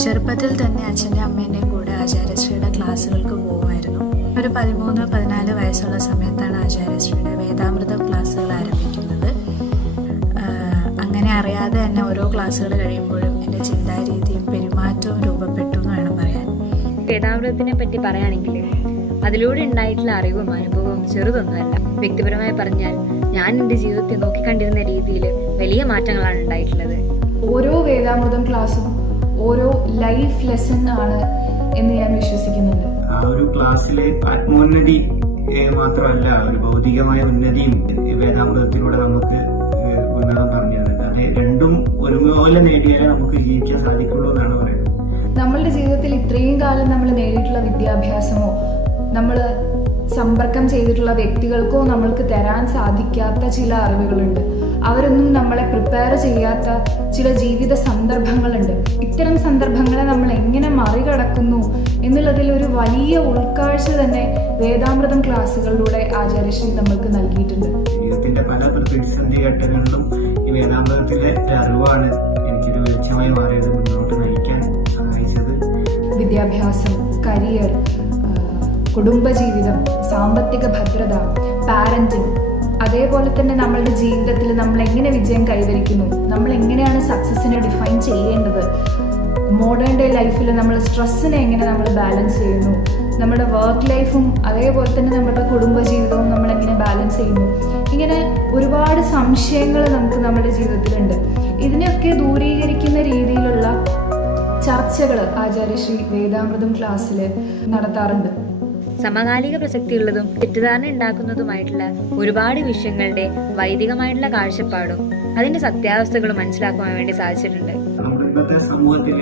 ചെറുപ്പത്തിൽ തന്നെ അച്ഛന്റെ അമ്മേന്റെയും കൂടെ ആചാര്യശ്രീയുടെ ക്ലാസ്സുകൾക്ക് പോകുമായിരുന്നു. ഒരു പതിമൂന്ന് പതിനാല് വയസ്സുള്ള സമയത്താണ് ആചാര്യശ്രീയുടെ വേദാമൃതം ക്ലാസ്സുകൾ ആരംഭിക്കുന്നത്. അങ്ങനെ അറിയാതെ തന്നെ ഓരോ ക്ലാസ്സുകൾ കഴിയുമ്പോഴും എന്റെ ചിന്താരീതിയും പെരുമാറ്റവും രൂപപ്പെട്ടു എന്ന് വേണം പറയാൻ. വേദാമൃതത്തിനെ പറ്റി പറയുകയാണെങ്കിൽ അതിലൂടെ ഉണ്ടായിട്ടുള്ള അറിവും അനുഭവവും ചെറുതൊന്നുമല്ല. വ്യക്തിപരമായി പറഞ്ഞാൽ ഞാൻ എന്റെ ജീവിതത്തെ നോക്കിക്കണ്ടിരുന്ന രീതിയിൽ വലിയ മാറ്റങ്ങളാണ് ഉണ്ടായിട്ടുള്ളത്. ഓരോ വേദാമൃതം ക്ലാസ്സും ഓരോ ലൈഫ് ലെസൺ ആണ് എന്ന് ഞാൻ വിശ്വസിക്കുന്നുണ്ട്. ആ ഒരു ക്ലാസ്സിലെ ആത്മോന്നതി മാത്രമല്ല ഒരു ഭൗതികമായ ഉന്നതിയും വേദാമൃതത്തിലൂടെ നമുക്ക് ഉന്നതം പറഞ്ഞു തരുന്നത് അത് രണ്ടും ഒരുപോലെ നേടിയാലേ നമുക്ക് ജീവിക്കാൻ സാധിക്കുള്ളൂ എന്നാണ് പറയുന്നത്. നമ്മളുടെ ജീവിതത്തിൽ ഇത്രയും കാലം നമ്മൾ നേടിയിട്ടുള്ള വിദ്യാഭ്യാസമോ നമ്മൾ സമ്പർക്കം ചെയ്തിട്ടുള്ള വ്യക്തികൾക്കോ നമ്മൾക്ക് തരാൻ സാധിക്കാത്ത ചില അറിവുകളുണ്ട്. അവരൊന്നും നമ്മളെ പ്രിപ്പയർ ചെയ്യാത്ത ചില ജീവിത സന്ദർഭങ്ങളുണ്ട്. ഇത്തരം സന്ദർഭങ്ങളെ നമ്മൾ എങ്ങനെ മറികടക്കുന്നു എന്നുള്ളതിൽ ഒരു വലിയ ഉൾക്കാഴ്ച തന്നെ വേദാമൃതം ക്ലാസ്സുകളിലൂടെ ആചാര്യശ്രീ നമ്മൾക്ക് നൽകിയിട്ടുണ്ട്. ജീവിതത്തിന്റെ പല പ്രതിസന്ധി ഘട്ടങ്ങളിലും ഈ വേദാമൃതത്തിലെ അറിവാണ് വെളിച്ചമായി മാറിയത് മുന്നോട്ട് നയിക്കാൻ സഹായിച്ചത്. വിദ്യാഭ്യാസം കരിയർ കുടുംബജീവിതം സാമ്പത്തിക ഭദ്രത പാരന്റിങ് അതേപോലെ തന്നെ നമ്മളുടെ ജീവിതത്തിൽ നമ്മൾ എങ്ങനെ വിജയം കൈവരിക്കുന്നു? നമ്മൾ എങ്ങനെയാണ് സക്സസിനെ ഡിഫൈൻ ചെയ്യേണ്ടത്? മോഡേൺ ഡേ ലൈഫിൽ നമ്മൾ സ്ട്രെസ്സിനെ എങ്ങനെ നമ്മൾ ബാലൻസ് ചെയ്യുന്നു? നമ്മുടെ വർക്ക് ലൈഫും അതേപോലെ തന്നെ നമ്മുടെ കുടുംബജീവിതവും നമ്മൾ എങ്ങനെ ബാലൻസ് ചെയ്യുന്നു? ഇങ്ങനെ ഒരുപാട് സംശയങ്ങൾ നമുക്ക് നമ്മുടെ ജീവിതത്തിലുണ്ട്. ഇതിനെയൊക്കെ ദൂരീകരിക്കുന്ന രീതിയിലുള്ള ചർച്ചകൾ ആചാര്യശ്രീ വേദാമൃതം ക്ലാസ്സിൽ നടത്താറുണ്ട്. സമകാലിക പ്രസക്തിയുള്ളതും തെറ്റിദ്ധാരണ ഉണ്ടാക്കുന്നതുമായിട്ടുള്ള ഒരുപാട് വിഷയങ്ങളുടെ വൈദികമായിട്ടുള്ള കാഴ്ചപ്പാടും അതിന്റെ സത്യാവസ്ഥകളും മനസ്സിലാക്കുവാൻ വേണ്ടി സാധിച്ചിട്ടുണ്ട്. ഇന്നത്തെ സമൂഹത്തിൽ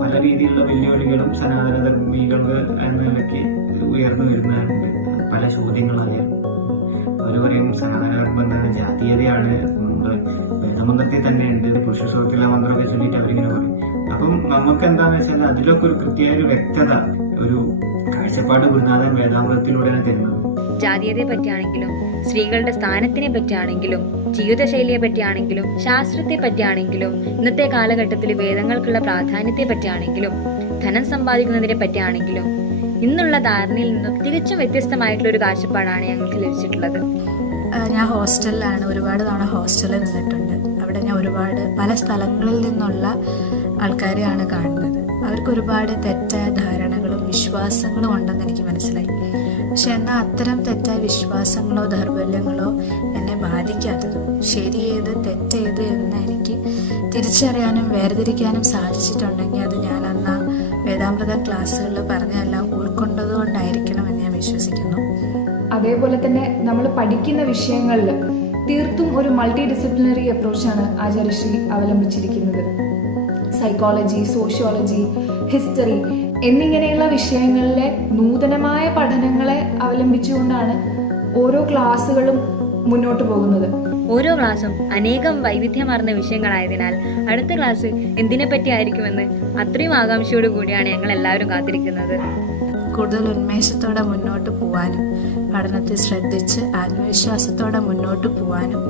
പല രീതിയിലുള്ള വെല്ലുവിളികളും സനാതന ധർമ്മികൾക്ക് എന്ന ഉയർന്നു വരുന്നുണ്ട് പല ചോദ്യങ്ങളായാലും അവർ പറയും സനാതന എന്താണ് ജാതീയതയാണ്. നമ്മുടെ വേദമന്ത്രത്തിൽ തന്നെ ഉണ്ട്. പുരുഷ സുഹൃത്തിലെ മന്ത്രമൊക്കെ ചൊല്ലിയിട്ട് അവരിങ്ങനെ പറയും. അപ്പം നമുക്ക് എന്താണെന്ന് വെച്ചാൽ അതിലൊക്കെ ഒരു കൃത്യമായ ഒരു വ്യക്തത ഒരു കാഴ്ചപ്പാട് ഗുരുനാഥൻ വേദാമൃതത്തിലൂടെയാണ് തരുന്നത് ജാതീയതയെ പറ്റിയാണെങ്കിലും സ്ത്രീകളുടെ സ്ഥാനത്തിനെ പറ്റിയാണെങ്കിലും ജീവിതശൈലിയെ പറ്റിയാണെങ്കിലും ശാസ്ത്രത്തെ പറ്റിയാണെങ്കിലും ഇന്നത്തെ കാലഘട്ടത്തിൽ വേദങ്ങൾക്കുള്ള പ്രാധാന്യത്തെ പറ്റിയാണെങ്കിലും ധനം സമ്പാദിക്കുന്നതിനെ പറ്റിയാണെങ്കിലും ഇന്നുള്ള ധാരണയിൽ നിന്നും തികച്ചും വ്യത്യസ്തമായിട്ടുള്ള ഒരു കാഴ്ചപ്പാടാണ് ഞങ്ങൾക്ക് ലഭിച്ചിട്ടുള്ളത്. ഞാൻ ഹോസ്റ്റലിലാണ്. ഒരുപാട് തവണ ഹോസ്റ്റലിൽ നിന്നിട്ടുണ്ട്. അവിടെ ഞാൻ ഒരുപാട് പല സ്ഥലങ്ങളിൽ നിന്നുള്ള ആൾക്കാരെയാണ് കാണുന്നത്. അവർക്ക് ഒരുപാട് തെറ്റായ ധാരണകളും വിശ്വാസങ്ങളും ഉണ്ടെന്ന് എനിക്ക് മനസ്സിലായി. പക്ഷെ എന്നാൽ അത്തരം തെറ്റായ വിശ്വാസങ്ങളോ ദൗർബല്യങ്ങളോ എന്നെ ബാധിക്കാത്തതും? ശരിയേത് തെറ്റേത് എന്ന് എനിക്ക് തിരിച്ചറിയാനും വേർതിരിക്കാനും സാധിച്ചിട്ടുണ്ടെങ്കിൽ അത് ഞാൻ അന്ന് വേദാമൃത ക്ലാസ്സുകളിൽ പറഞ്ഞതെല്ലാം ഉൾക്കൊണ്ടതുകൊണ്ടായിരിക്കണം എന്ന് ഞാൻ വിശ്വസിക്കുന്നു. അതേപോലെ തന്നെ നമ്മൾ പഠിക്കുന്ന വിഷയങ്ങളിൽ തീർത്തും ഒരു മൾട്ടി ഡിസിപ്ലിനറി അപ്രോച്ചാണ് ആചാര്യശ്രീ അവലംബിച്ചിരിക്കുന്നത്. സൈക്കോളജി സോഷ്യോളജി ഹിസ്റ്ററി എന്നിങ്ങനെയുള്ള വിഷയങ്ങളിലെ നൂതനമായ പഠനങ്ങളെ അവലംബിച്ചുകൊണ്ടാണ് ഓരോ ക്ലാസ്സുകളും മുന്നോട്ട് പോകുന്നത്. ഓരോ ക്ലാസ്സും അനേകം വൈവിധ്യമാർന്ന വിഷയങ്ങളായതിനാൽ അടുത്ത ക്ലാസ് എന്തിനെ പറ്റിയായിരിക്കുമെന്ന് അത്രയും ആകാംക്ഷയോടു കൂടിയാണ് ഞങ്ങൾ എല്ലാവരും കാത്തിരിക്കുന്നത്. കൂടുതൽ ഉന്മേഷത്തോടെ മുന്നോട്ട് പോവാനും പഠനത്തെ ശ്രദ്ധിച്ച് ആത്മവിശ്വാസത്തോടെ മുന്നോട്ട് പോവാനും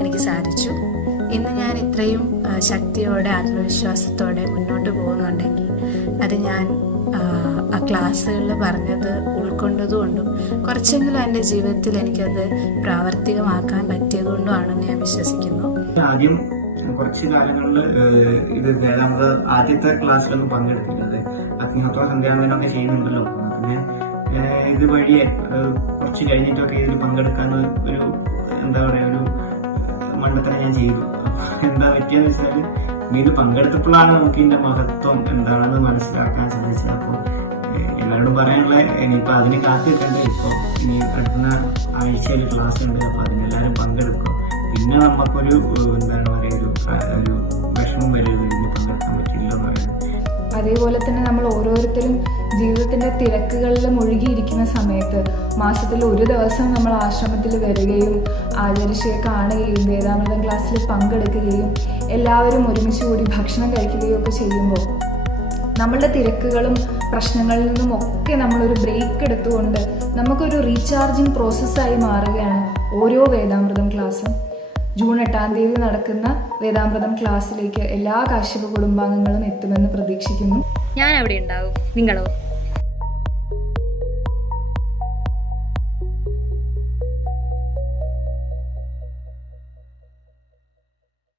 എനിക്ക് സാധിച്ചു. ഇന്ന് ഞാൻ ഇത്രയും ശക്തിയോടെ ആത്മവിശ്വാസത്തോടെ മുന്നോട്ട് പോകുന്നുണ്ടെങ്കിൽ അത് ഞാൻ ആ, ക്ലാസ്സുകളിൽ പറഞ്ഞത് ഉൾക്കൊണ്ടതുകൊണ്ടും കുറച്ചെങ്കിലും എന്റെ ജീവിതത്തിൽ എനിക്കത് പ്രാവർത്തികമാക്കാൻ പറ്റിയതുകൊണ്ടുമാണെന്ന് ഞാൻ വിശ്വസിക്കുന്നു. ആദ്യം കുറച്ച് കാലങ്ങളിൽ ഇത് വേദാമൃത ആദ്യത്തെ ക്ലാസ്സിലൊന്നും പങ്കെടുത്തിരുന്നത് അഗ്നിഹോത്ര സന്ധ്യാവനമൊക്കെ ചെയ്യുന്നുണ്ടല്ലോ. പിന്നെ ഇത് ഏഹ്, കുറച്ച് കഴിഞ്ഞിട്ടൊക്കെ ഇതിൽ പങ്കെടുക്കാൻ ഒരു എന്താ പറയുക ഒരു മണ്ഡലത്തിനെ ഞാൻ ചെയ്തു. എന്താ പറ്റിയെന്ന് വെച്ചാൽ ഇത് പങ്കെടുത്തപ്പോഴാണ് നമുക്ക് ഇതിന്റെ മഹത്വം എന്താണെന്ന് മനസ്സിലാക്കാൻ സാധിച്ചത്. അപ്പോൾ എല്ലാവരോടും പറയാനുള്ള ഇനിയിപ്പോൾ അതിന് കാത്തിട്ടുണ്ട് ഇപ്പോൾ ഇനി അടുത്ത ആഴ്ചയിൽ ക്ലാസ് ഉണ്ട്. അപ്പോൾ അതിനെല്ലാവരും പങ്കെടുക്കും. പിന്നെ നമുക്കൊരു എന്താണ് പറയുക ഒരു ഒരു വിഷമം വരരുത്. ഇനി പങ്കെടുക്കാൻ പറ്റില്ല എന്ന് പറയുന്നത്. അതേപോലെ തന്നെ നമ്മൾ ഓരോരുത്തരും ജീവിതത്തിന്റെ തിരക്കുകളിൽ മുഴുകിയിരിക്കുന്ന സമയത്ത് മാസത്തിൽ ഒരു ദിവസം നമ്മൾ ആശ്രമത്തിൽ വരികയും ആചരിശയെ കാണുകയും വേദാമൃതം ക്ലാസ്സിൽ പങ്കെടുക്കുകയും എല്ലാവരും ഒരുമിച്ച് കൂടി ഭക്ഷണം കഴിക്കുകയും ഒക്കെ ചെയ്യുമ്പോൾ നമ്മളുടെ തിരക്കുകളും പ്രശ്നങ്ങളിൽ നിന്നും ഒക്കെ നമ്മളൊരു ബ്രേക്ക് എടുത്തുകൊണ്ട് നമുക്കൊരു റീചാർജിങ് പ്രോസസ്സായി മാറുകയാണ് ഓരോ വേദാമൃതം ക്ലാസ്സും. ജൂൺ എട്ടാം തീയതി നടക്കുന്ന വേദാമൃതം ക്ലാസ്സിലേക്ക് എല്ലാ കാർഷിക കുടുംബാംഗങ്ങളും എത്തുമെന്ന് പ്രതീക്ഷിക്കുന്നു. ഞാൻ അവിടെ ഉണ്ടാവും. നിങ്ങളോ?